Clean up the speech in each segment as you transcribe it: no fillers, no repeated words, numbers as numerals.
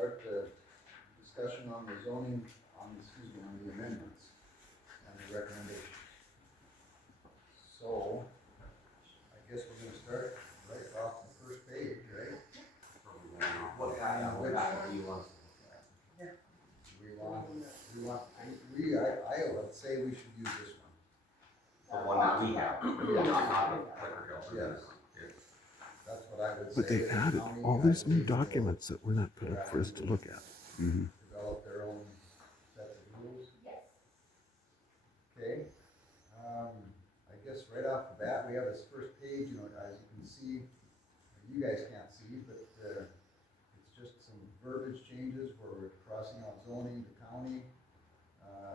start the discussion on the zoning, on the amendments and the recommendation. So, I guess we're gonna start right off the first page, right? What do you want? I would say we should use this one. The one that we have, not the Clicker Hill. Yes. That's what I would say. But they added all these new documents that were not put up for us to look at. Develop their own set of rules. Yes. Okay, I guess right off the bat, we have this first page, as you can see, you guys can't see, but, it's just some verbiage changes where we're crossing out zoning to county.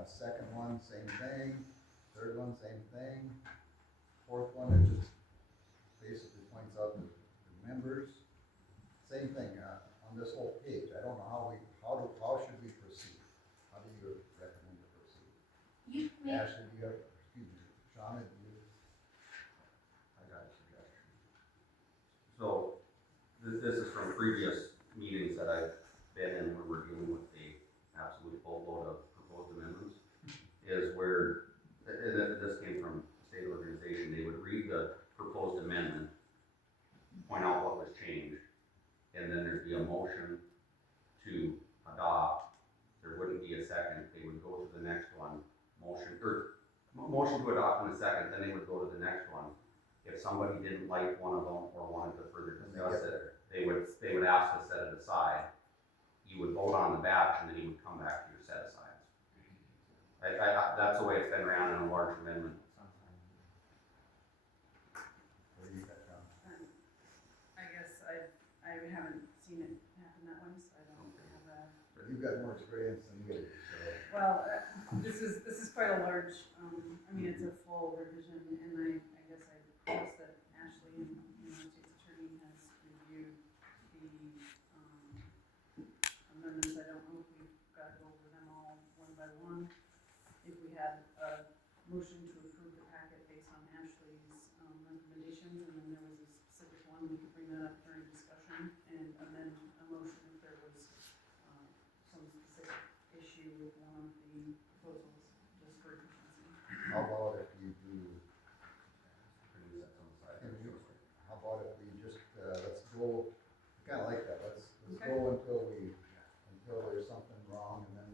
Second one, same thing, third one, same thing, fourth one, it just basically points out the members, same thing, on this whole page. I don't know how should we proceed? How do you recommend to proceed? You may, Ashley, do you have, Shauna, do you? I got a suggestion. So, this is from previous meetings that I've been in where we're dealing with the absolute boatload of proposed amendments, is where, and this came from the state organization, they would read the proposed amendment, point out what was changed, and then there'd be a motion to adopt. There wouldn't be a second, they would go to the next one, motion to adopt in a second, then they would go to the next one. If somebody didn't like one of them or wanted to further discuss it, they would ask to set it aside. You would vote on the batch and then you would come back to your set asides. That's the way it's been around in a large amendment. What do you got, Shauna? I guess I haven't seen it happen that way, so I don't have a. But you've got more experience than we do, so. Well, this is quite a large, I mean, it's a full revision, and I guess I trust that Ashley and the state's attorney has reviewed the, amendments. I don't know if we've got to go over them all one by one. If we had a motion to approve the packet based on Ashley's, recommendations, and then there was a specific one, we could bring that up during discussion and amend a motion if there was, some specific issue with one of the proposals, just for efficiency. How about if you do, how about if we just, let's go, kinda like that, let's Okay. go until there's something wrong, and then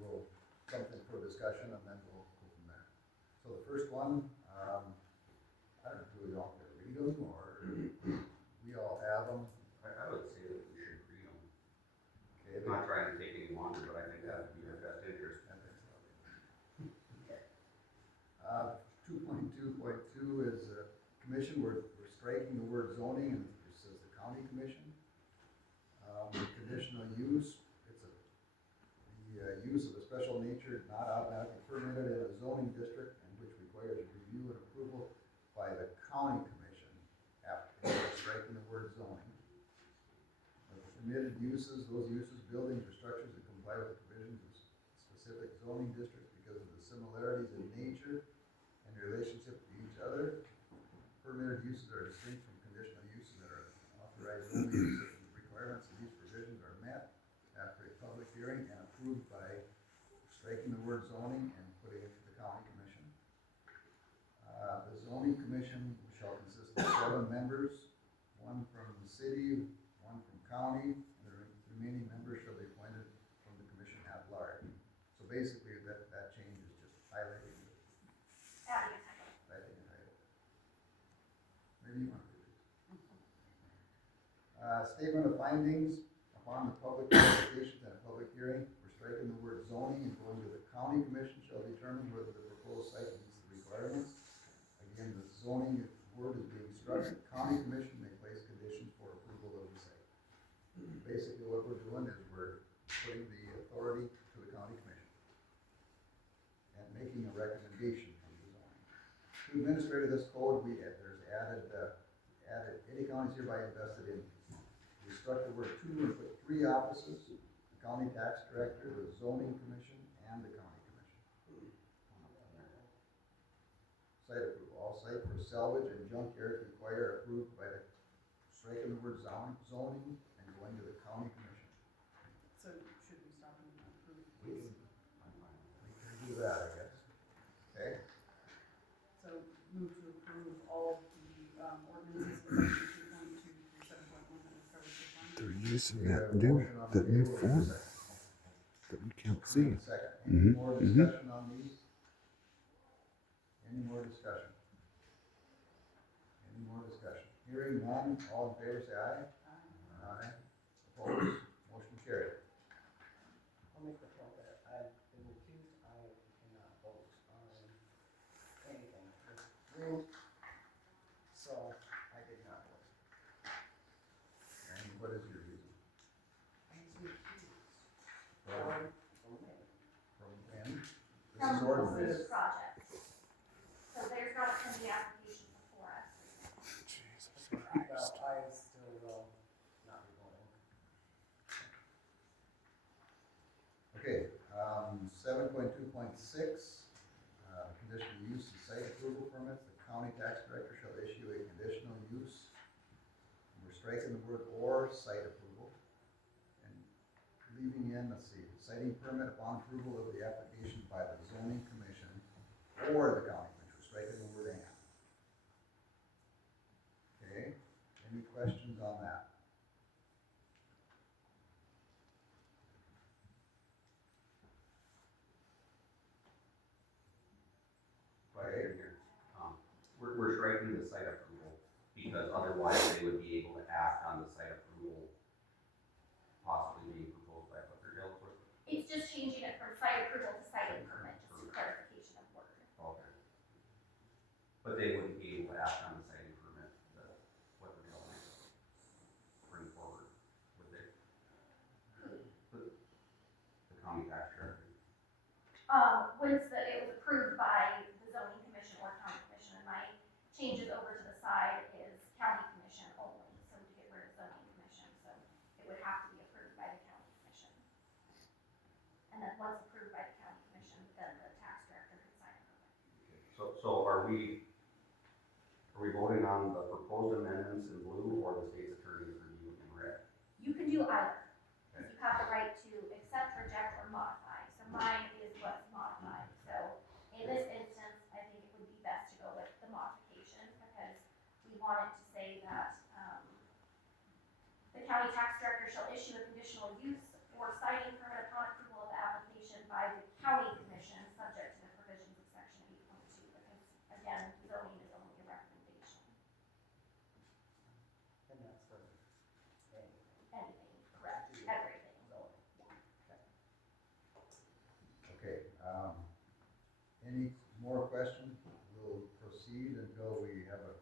something for discussion, and then we'll go from there. So the first one, I don't know, do we all get to read them, or we all have them? I would say that we should read them. Okay, I'm not trying to take any longer, but I think that would be in our best interest. 2.2.2 is commission, we're striking the word zoning, and it says the county commission. Conditional use, the use of a special nature not automatically permitted in a zoning district and which requires review and approval by the county commission after striking the word zoning. Permitted uses, those uses, buildings or structures that comply with the provisions of specific zoning districts because of the similarities in nature and relationship to each other. Permitted uses are distinct from conditional uses that are authorized only if certain requirements of these provisions are met after a public hearing and approved by striking the word zoning and putting it to the county commission. The zoning commission shall consist of 7 members, 1 from the city, 1 from county, and the remaining members shall be appointed from the commission at large. So basically, that change is just highlighting the adding a title. title. Maybe you want to read it. Statement of findings, upon the public consultation and a public hearing, we're striking the word zoning and going to the county commission shall determine whether the proposed site meets the requirements. Again, the zoning word is being struck, the county commission may place conditions for approval of the site. Basically, what we're doing is we're putting the authority to the county commission and making a recommendation from the zoning. To administer this code, there's added any counties hereby invested in. We struck the word 2 and put 3 offices, the county tax director, the zoning commission, and the county commission. Site approval, all site for salvage and junk yards require approved by striking the word zoning and going to the county commission. So using We have that a new, motion on the that new table. form that we can't see. Second. Any Mhm, more mhm. discussion on these? Any more discussion? Any more discussion? Hearing none, all in favor say aye. Aye. Opposed? Motion carried. I'll make the point that I've been accused, I cannot vote on anything with rules, so I did not vote. And what is your reason? I was accused. From From when? when? This From is the ordinance. project. So there's not a pending application before us. Jesus Well, Christ. I still will not be voting. Okay, 7.2.6, conditional use and site approval permits. The county tax director shall issue a conditional use. We're striking the word or site approval and leaving in, let's see, citing permit upon approval of the application by the zoning commission or the county commission. We're striking the word and. Okay, any questions on that? Right here. We're striking the site approval because otherwise they would be able to act on the site approval possibly being proposed by Butler Hill. It's just changing it from site approval to citing permit, just a clarification of word. Okay. But they wouldn't be able to act on the citing permit, what the bill might bring forward, would they? The county tax director. Once it was approved by the zoning commission or county commission, and my changes over to the side is county commission only, so to get rid of zoning commission, so it would have to be approved by the county commission. And then once approved by the county commission, then the tax director can sign it. So are we voting on the proposed amendments in blue or the state's attorney's review in red? You can do either, because you have the right to accept, reject, or modify, so mine is what's modified, so in this instance, I think it would be best to go with the modification, because we want it to say that, the county tax director shall issue a conditional use or citing permit upon approval of the application by the county commission, subject to the provisions of section 8.2, because again, zoning is only a recommendation. And that's for anything. Anything, correct, everything. Zoning. Okay, any more questions? We'll proceed until we have a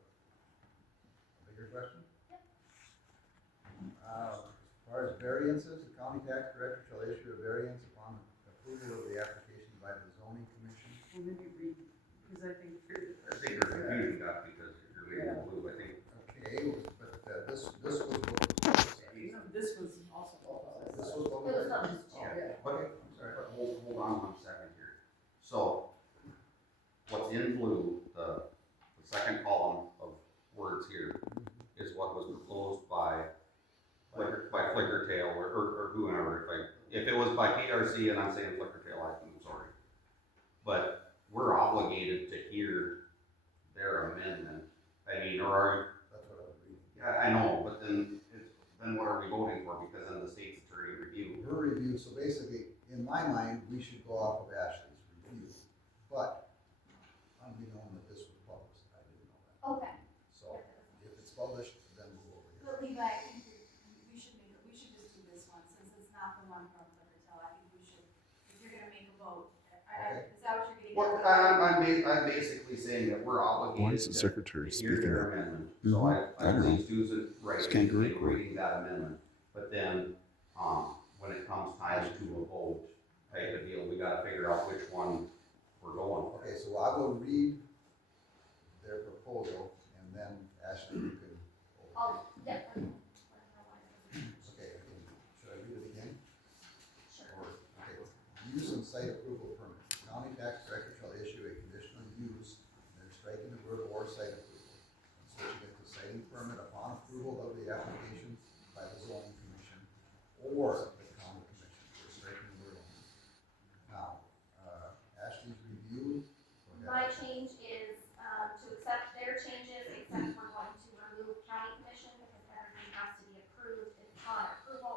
bigger question. Yep. As far as variances, the county tax director shall issue a variance upon approval of the application by the zoning commission. Well, maybe read, because I think. I think there's confusion got because you're reading blue, I think. Okay, but this was what was. No, this was also. This was what It was. was those two. Oh, okay, I'm sorry. But hold on 1 second here. So, what's in blue, the second column of words here, is what was proposed by Flickertail or whoever. If it was by PRC and I'm saying Flickertail, I'm sorry. But we're obligated to hear their amendment. I mean, or are, That's what I was reading. yeah, I know, but then what are we voting for? Because then the state's attorney review. Her review, so basically, in my mind, we should go off of Ashley's review, but unbeknown that this was published, I didn't know that. Okay. So if it's published, then we'll go over here. But Levi, I think we should just do this one, since it's not the one from Clippertel, I think we should, if you're gonna make a vote, Okay. is that what you're getting Well, at? I'm basically saying that we're obligated. Why is the secretary to hear speaking their up? amendment. Mhm. So I I don't think Susan, right, It's kangaroo in court. reading that amendment, but then, when it comes time to a vote, type of deal, we gotta figure out which one we're going for. Okay, so I will read their proposal, and then Ashley, you can. I'll, yeah, let me know when it is. Okay, should I read it again? Sure. Or, okay, use and site approval permit. The county tax director shall issue a conditional use, and they're striking the word or site approval. And switching it to citing permit upon approval of the application by the zoning commission or the county commission. We're striking the word only. Now, Ashley's review. go My ahead. change is, to accept their changes, except we're going to remove county commission, because everything has to be approved upon approval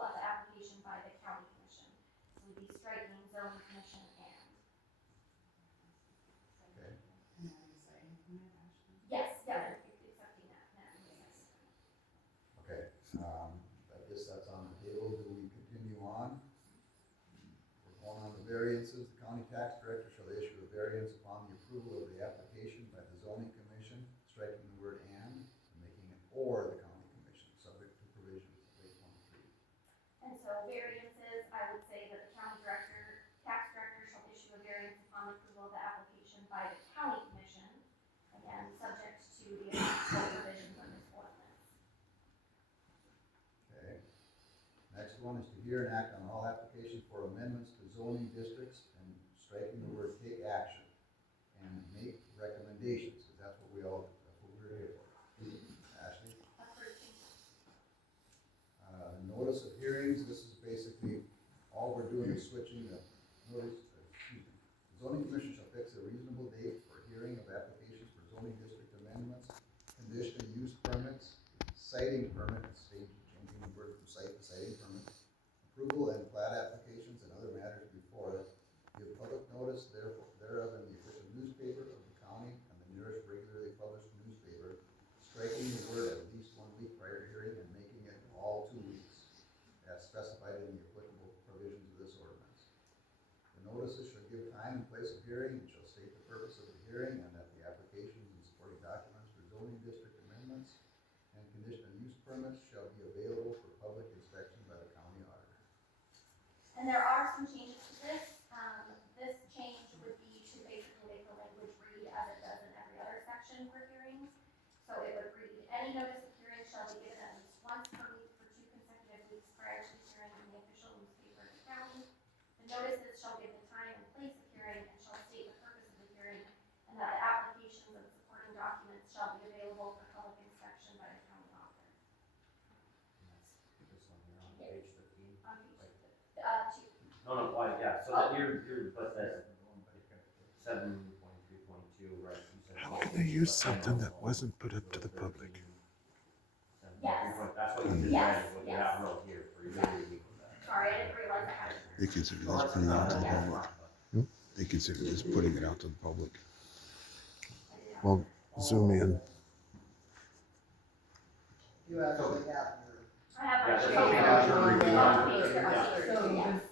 and. Okay. And then we say, Ashley? Yes, yeah, accepting that, yes. Okay, I guess that's on the table. Do we continue on? We're going on the variances. The county tax director shall issue a variance upon the approval of the application by the zoning commission, striking the word and making it or the county commission, subject to provisions of 8.3. And so variances, I would say that the county director, tax director shall issue a variance upon approval of the application by the county commission, again, subject to the applicable provisions of this ordinance. Okay. Next one is to hear and act on all applications for amendments to zoning districts and striking the word take action and make recommendations, because that's what we're here for. Ashley? Approved. Notice of hearings, this is basically, all we're doing is switching the notice, excuse me. The zoning commission shall fix a reasonable date for hearing of applications for zoning district amendments, conditional use permits, citing permits, changing the word from site to citing permits, approval and plat applications and other matters before it, give public notice thereof in the official newspaper of the county and the nearest regularly published newspaper, striking the word at least 1 week prior to hearing and making it all 2 weeks, as specified in the applicable provisions of this ordinance. The notices shall give time and place of hearing and shall state the purpose of the hearing and that the applications and supporting documents for zoning district amendments and conditional use permits shall be available for public inspection by the county auditor. And there are some changes to this. This change would be to basically make the language read as it does in every other section for hearings. So it would read, any notice of hearing shall be given at least once per week for 2 consecutive weeks prior to the hearing in the official newspaper of the county. The notices shall give the time and place of hearing and shall state the purpose of the hearing, and that the applications and supporting documents shall be available for public inspection by the county auditor. This one here on page 15. On page 2. No, why, yeah, so that you're, but that's 7.3.2, right? You said How can they use something that wasn't put up to the public? Yes. That's what you just Yes, read, what you yes. have wrote here for your review. Sorry, I didn't realize I had it. They consider this putting it out to the public. They consider this putting it out to the public. Well, zoom in. You actually have your I have my Yeah, sheet. that's what we have to review. On page 13, So yes. this